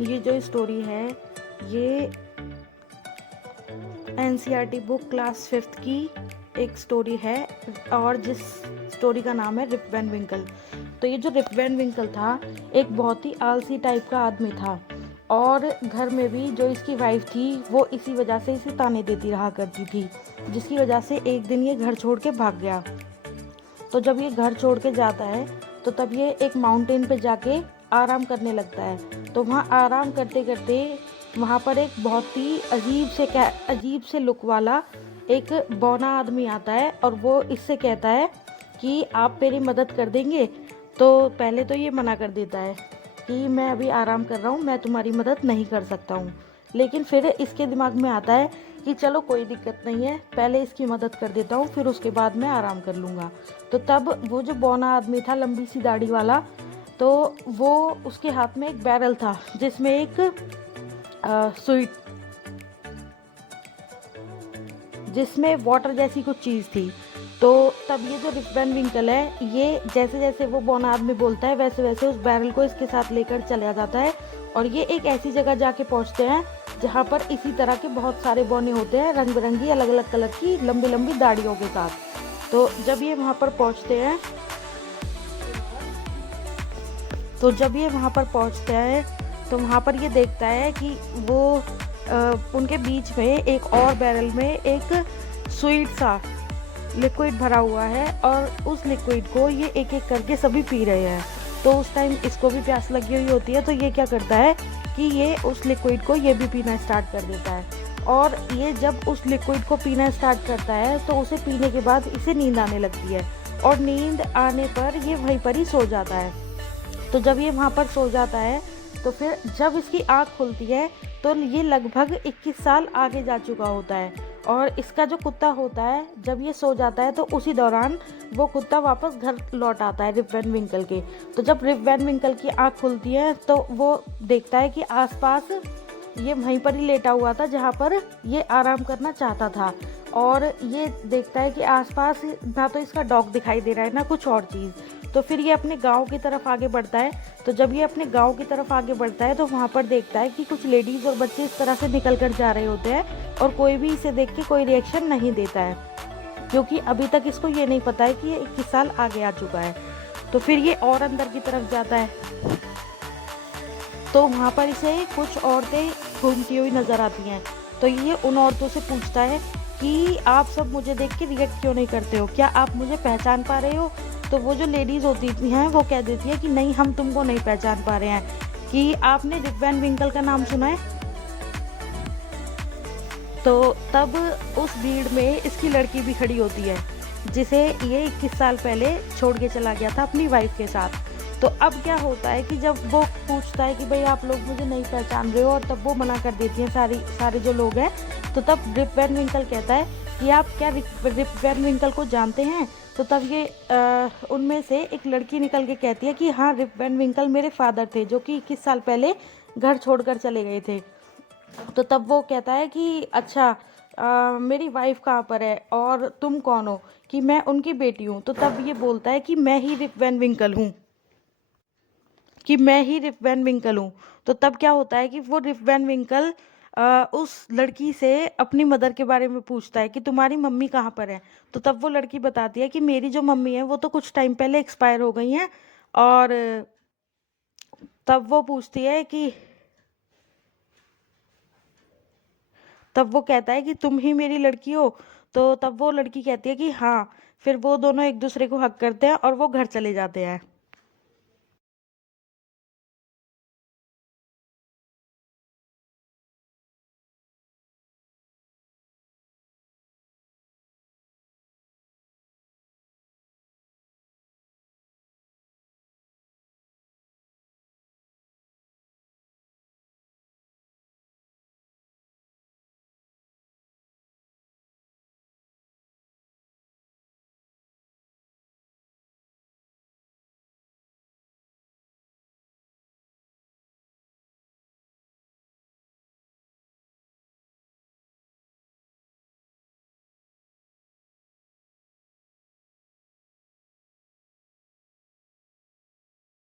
ये जो स्टोरी है ये एनसीईआरटी बुक क्लास 5th की एक स्टोरी है और जिस स्टोरी का नाम है रिप वैन विंकल। तो ये जो रिप वैन विंकल था एक बहुत ही आलसी टाइप का आदमी था और घर में भी जो इसकी वाइफ थी वो इसी वजह से इसे ताने देती रहा करती थी, जिसकी वजह से एक दिन ये घर छोड़ के भाग गया। तो जब ये घर छोड़ के जाता है तो तब ये एक माउंटेन पे जाके आराम करने लगता है। तो वहाँ आराम करते करते वहाँ पर एक बहुत ही अजीब से लुक वाला एक बौना आदमी आता है और वो इससे कहता है कि आप मेरी मदद कर देंगे। तो पहले तो ये मना कर देता है कि मैं अभी आराम कर रहा हूँ, मैं तुम्हारी मदद नहीं कर सकता हूँ। लेकिन फिर इसके दिमाग में आता है कि चलो कोई दिक्कत नहीं है, पहले इसकी मदद कर देता हूँ, फिर उसके बाद मैं आराम कर लूँगा। तो तब वो जो बौना आदमी था लंबी सी दाढ़ी वाला, तो वो उसके हाथ में एक बैरल था जिसमें एक स्वीट जिसमें वाटर जैसी कुछ चीज़ थी। तो तब ये जो रिप वैन विंकल है ये जैसे जैसे वो बौना आदमी बोलता है वैसे वैसे उस बैरल को इसके साथ लेकर चला जाता है और ये एक ऐसी जगह जाके पहुंचते हैं जहाँ पर इसी तरह के बहुत सारे बौने होते हैं, रंग बिरंगी अलग अलग कलर की लंबी लंबी दाढ़ियों के साथ। तो जब ये वहाँ पर पहुँचते हैं तो वहाँ पर ये देखता है कि वो उनके बीच में एक और बैरल में एक स्वीट सा लिक्विड भरा हुआ है और उस लिक्विड को ये एक एक करके सभी पी रहे हैं। तो उस टाइम इसको भी प्यास लगी हुई होती है, तो ये क्या करता है कि ये उस लिक्विड को ये भी पीना स्टार्ट कर देता है। और ये जब उस लिक्विड को पीना स्टार्ट करता है तो उसे पीने के बाद इसे नींद आने लगती है और नींद आने पर ये वहीं पर ही सो जाता है। तो जब ये वहाँ पर सो जाता है तो फिर जब इसकी आँख खुलती है तो ये लगभग 21 साल आगे जा चुका होता है। और इसका जो कुत्ता होता है जब ये सो जाता है तो उसी दौरान वो कुत्ता वापस घर लौट आता है रिप वैन विंकल के। तो जब रिप वैन विंकल की आँख खुलती है तो वो देखता है कि आसपास ये वहीं पर ही लेटा हुआ था जहाँ पर ये आराम करना चाहता था। और ये देखता है कि आसपास ना तो इसका डॉग दिखाई दे रहा है ना कुछ और चीज़। तो फिर ये अपने गांव की तरफ आगे बढ़ता है। तो जब ये अपने गांव की तरफ आगे बढ़ता है तो वहाँ पर देखता है कि कुछ लेडीज़ और बच्चे इस तरह से निकल कर जा रहे होते हैं और कोई भी इसे देख के कोई रिएक्शन नहीं देता है, क्योंकि अभी तक इसको ये नहीं पता है कि ये 21 साल आगे आ चुका है। तो फिर ये और अंदर की तरफ जाता है तो वहाँ पर इसे कुछ औरतें घूमती हुई नज़र आती हैं। तो ये उन औरतों से पूछता है कि आप सब मुझे देख के रिएक्ट क्यों नहीं करते हो, क्या आप मुझे पहचान पा रहे हो। तो वो जो लेडीज़ होती हैं वो कह देती है कि नहीं, हम तुमको नहीं पहचान पा रहे हैं, कि आपने रिप वैन विंकल का नाम सुना है। तो तब उस भीड़ में इसकी लड़की भी खड़ी होती है जिसे ये 21 साल पहले छोड़ के चला गया था अपनी वाइफ के साथ। तो अब क्या होता है कि जब वो पूछता है कि भाई आप लोग मुझे नहीं पहचान रहे हो, और तब वो मना कर देती हैं सारे जो लोग हैं। तो तब रिप वैन विंकल कहता है कि आप क्या रिप वैन विंकल को जानते हैं। तो तब ये उनमें से एक लड़की निकल के कहती है कि हाँ, रिप वैन विंकल मेरे फादर थे जो कि 21 साल पहले घर छोड़कर चले गए थे। तो तब वो कहता है कि अच्छा, मेरी वाइफ कहाँ पर है और तुम कौन हो, कि मैं उनकी बेटी हूँ। तो तब ये बोलता है कि मैं ही रिप वैन विंकल हूँ, कि मैं ही रिप वैन विंकल हूँ। तो तब क्या होता है कि वो रिप वैन विंकल उस लड़की से अपनी मदर के बारे में पूछता है कि तुम्हारी मम्मी कहाँ पर है। तो तब वो लड़की बताती है कि मेरी जो मम्मी है वो तो कुछ टाइम पहले एक्सपायर हो गई हैं। और तब वो पूछती है कि तब वो कहता है कि तुम ही मेरी लड़की हो। तो तब वो लड़की कहती है कि हाँ। फिर वो दोनों एक दूसरे को हक करते हैं और वो घर चले जाते हैं।